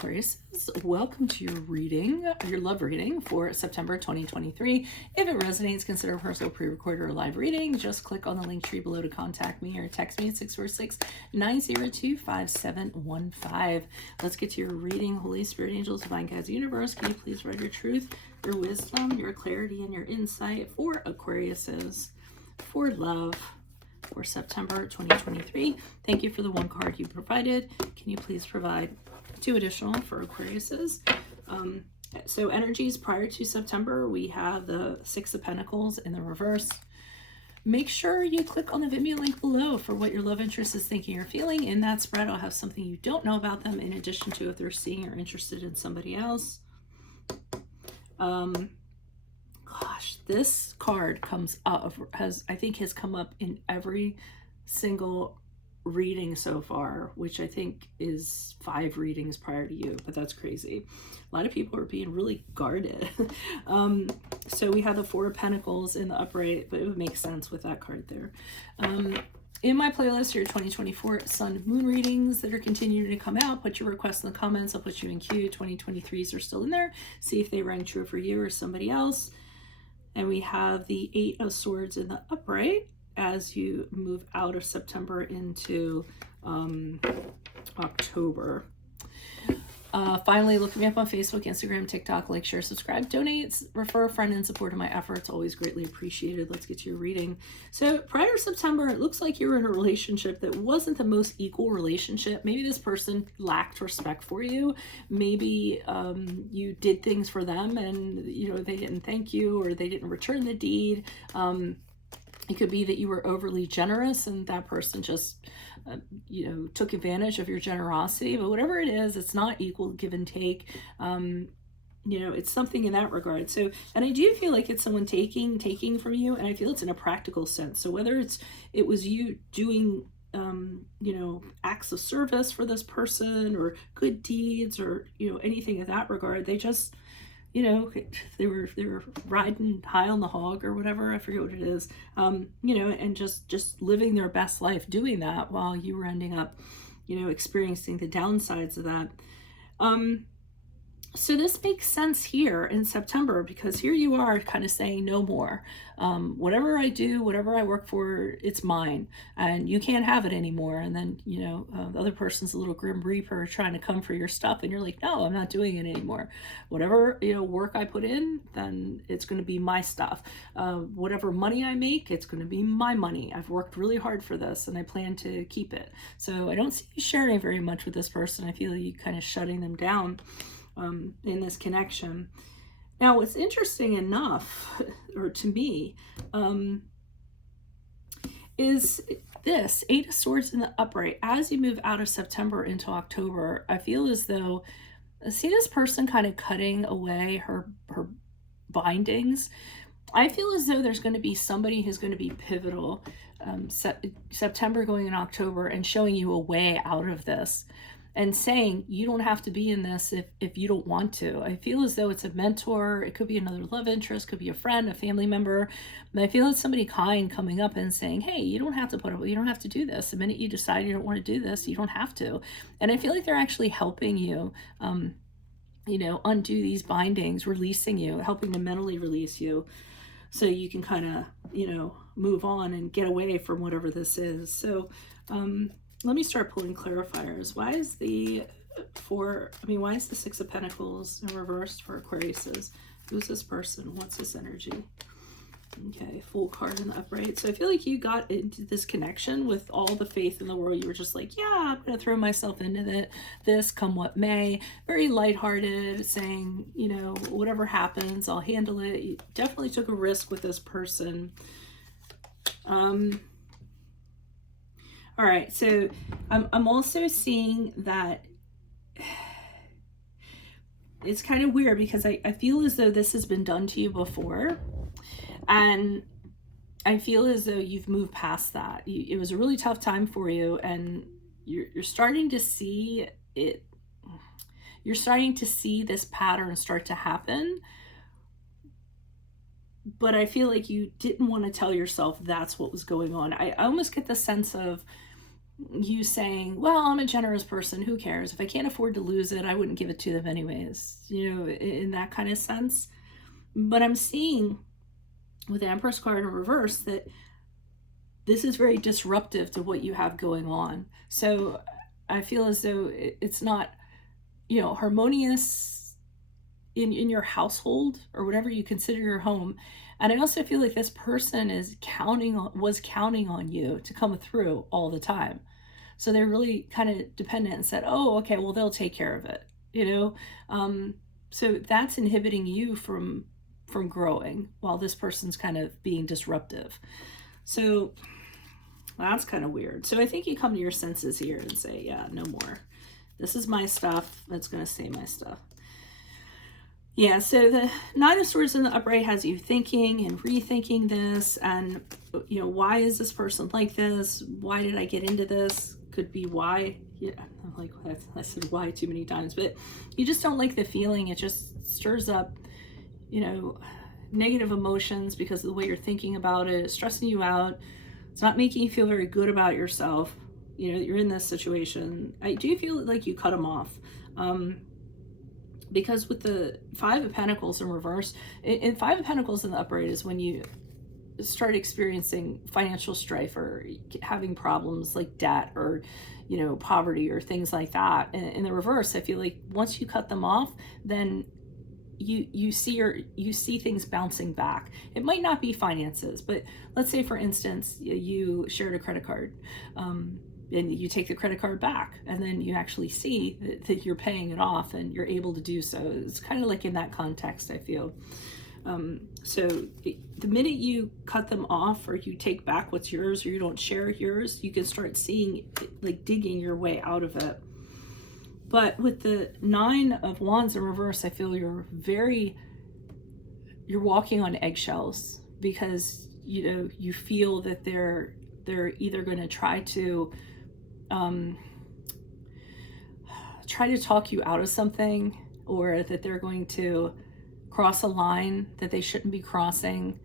Aquarius, welcome to your reading, your love reading for September 2023. If it resonates, consider a personal pre-recorded or live reading. Just click on the link tree below to contact me or text me at 646-902-5715. Let's get to your reading. Holy Spirit, angels, divine guides, universe, can you please write your truth, your wisdom, your clarity, and your insight for Aquariuses, for love, for September 2023. Thank you for the one card you provided. Can you please provide two additional for Aquariuses? So energies prior to September, we have the Six of Pentacles in the reverse. Make sure you click on the Vimeo link below for what your love interest is thinking or feeling. In that spread, I'll have something you don't know about them in addition to if they're seeing or interested in somebody else. Gosh, this card comes up, I think has come up in every single reading so far, which I think is 5 readings prior to you, but that's crazy. A lot of people are being really guarded. So we have the Four of Pentacles in the upright, but it would make sense with that card there. In my playlist, your 2024 Sun and Moon readings that are continuing to come out. Put your requests in the comments. I'll put you in queue. 2023s are still in there. See if they rang true for you or somebody else. And we have the Eight of Swords in the upright as you move out of September into October. Finally, look me up on Facebook, Instagram, TikTok, like, share, subscribe, donate, refer a friend in support of my efforts. Always greatly appreciated. Let's get to your reading. So prior to September, it looks like you were in a relationship that wasn't the most equal relationship. Maybe this person lacked respect for you. Maybe you did things for them and they didn't thank you, or they didn't return the deed. It could be that you were overly generous and that person just, took advantage of your generosity. But whatever it is, it's not equal give and take. It's something in that regard. So, and I do feel like it's someone taking from you, and I feel it's in a practical sense. So whether it was you doing, acts of service for this person or good deeds or, anything in that regard, they just, they were riding high on the hog or whatever, I forget what it is, and just living their best life doing that while you were ending up, experiencing the downsides of that. So this makes sense here in September, because here you are kind of saying no more. Whatever I do, whatever I work for, it's mine and you can't have it anymore. And then, the other person's a little grim reaper trying to come for your stuff. And you're like, no, I'm not doing it anymore. Whatever, work I put in, then it's going to be my stuff. Whatever money I make, it's going to be my money. I've worked really hard for this and I plan to keep it. So I don't see you sharing very much with this person. I feel you kind of shutting them down in this connection. Now, what's interesting enough, or to me, is this Eight of Swords in the upright. As you move out of September into October, I feel as though, I see this person kind of cutting away her bindings. I feel as though there's going to be somebody who's going to be pivotal September going in October and showing you a way out of this. And saying, you don't have to be in this if you don't want to. I feel as though it's a mentor. It could be another love interest, could be a friend, a family member. But I feel it's somebody kind coming up and saying, hey, you don't have to you don't have to do this. The minute you decide you don't want to do this, you don't have to. And I feel like they're actually helping you, undo these bindings, releasing you, helping to mentally release you. So you can kind of, move on and get away from whatever this is. So, let me start pulling clarifiers. Why is the Six of Pentacles in reverse for Aquariuses? Who's this person? What's this energy? Okay, Full card in the upright. So I feel like you got into this connection with all the faith in the world. You were just like, yeah, I'm going to throw myself into this come what may. Very lighthearted, saying, whatever happens, I'll handle it. You definitely took a risk with this person. All right, so I'm also seeing that it's kind of weird because I feel as though this has been done to you before, and I feel as though you've moved past that. It was a really tough time for you, and you're starting to see it. You're starting to see this pattern start to happen, but I feel like you didn't want to tell yourself that's what was going on. I almost get the sense of you saying, well, I'm a generous person, who cares? If I can't afford to lose it, I wouldn't give it to them anyways, you know, in that kind of sense. But I'm seeing with the Empress card in reverse that this is very disruptive to what you have going on. So I feel as though it's not, you know, harmonious in your household or whatever you consider your home. And I also feel like this person was counting on you to come through all the time. So they're really kind of dependent and said, oh, okay, well, they'll take care of it, you know? So that's inhibiting you from growing while this person's kind of being disruptive. So that's kind of weird. So I think you come to your senses here and say, yeah, no more. This is my stuff. That's going to stay my stuff. Yeah, so the Nine of Swords in the upright has you thinking and rethinking this, and, you know, why is this person like this? Why did I get into this? Could be why. Yeah, I'm like, I said why too many times, but you just don't like the feeling. It just stirs up, you know, negative emotions because of the way you're thinking about it. It's stressing you out. It's not making you feel very good about yourself. You know, you're in this situation. I do feel like you cut them off. Because with the Five of Pentacles in reverse, and Five of Pentacles in the upright is when you start experiencing financial strife or having problems like debt or, you know, poverty or things like that. And in the reverse, I feel like once you cut them off, then you see things bouncing back. It might not be finances, but let's say, for instance, you shared a credit card. And you take the credit card back, and then you actually see that you're paying it off and you're able to do so. It's kind of like in that context, I feel. So the minute you cut them off or you take back what's yours or you don't share yours, you can start seeing, like, digging your way out of it. But with the Nine of Wands in reverse, I feel you're walking on eggshells because, you know, you feel that they're either going to try to talk you out of something, or that they're going to cross a line that they shouldn't be crossing.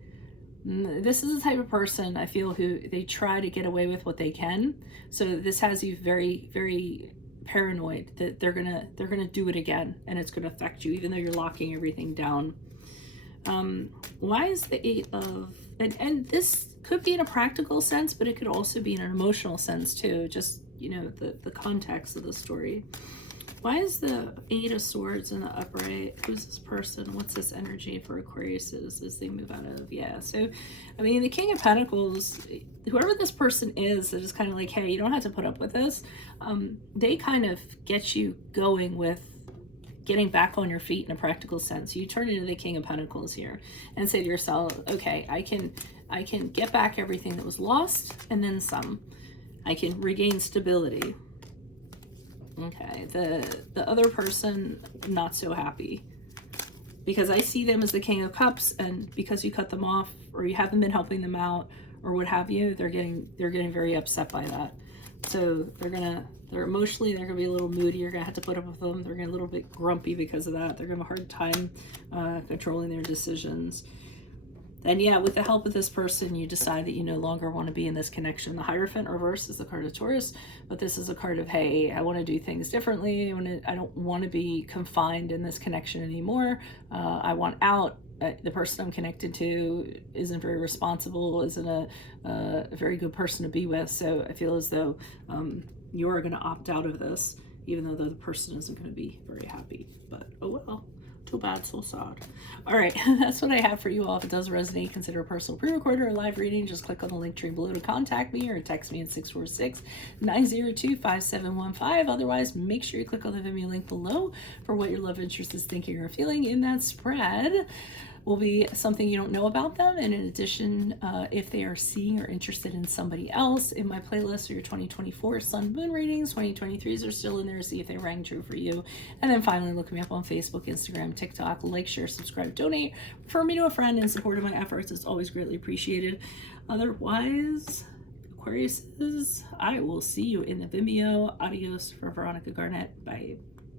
This is the type of person I feel who they try to get away with what they can. So this has you very, very paranoid that they're gonna do it again, and it's gonna affect you even though you're locking everything down. Why is the Eight of, and this could be in a practical sense, but it could also be in an emotional sense too, just, you know, the context of the story. Why is the Eight of Swords in the upright? Who's this person? What's this energy for Aquarius as they move out of? Yeah, so, I mean, the King of Pentacles, whoever this person is that is kind of like, hey, you don't have to put up with this, they kind of get you going with getting back on your feet in a practical sense. You turn into the King of Pentacles here and say to yourself, okay, I can get back everything that was lost and then some. I can regain stability. Okay, the other person, not so happy, because I see them as the King of Cups, and because you cut them off or you haven't been helping them out or what have you, they're getting very upset by that. So they're emotionally, they're gonna be a little moody. You're gonna have to put up with them. They're gonna be a little bit grumpy because of that. They're gonna have a hard time controlling their decisions. And yeah, with the help of this person, you decide that you no longer want to be in this connection. The Hierophant reverse is the card of Taurus, but this is a card of, hey, I want to do things differently. I don't want to be confined in this connection anymore. I want out. The person I'm connected to isn't very responsible, isn't a very good person to be with. So I feel as though you're going to opt out of this, even though the person isn't going to be very happy. But oh well. Too bad, so sad. All right, that's what I have for you all. If it does resonate, consider a personal pre-record or a live reading. Just click on the link tree below to contact me or text me at 646-902-5715. Otherwise, make sure you click on the Vimeo link below for what your love interest is thinking or feeling in that spread. Will be something you don't know about them, and in addition, if they are seeing or interested in somebody else, in my playlist are your 2024 Sun Moon readings. 2023s are still in there, see if they rang true for you. And then finally, look me up on Facebook, Instagram, TikTok. Like, share, subscribe, donate, refer me to a friend in support of my efforts. It's always greatly appreciated. Otherwise, Aquariuses, I will see you in the Vimeo. Adios for Veronica Garnett. Bye.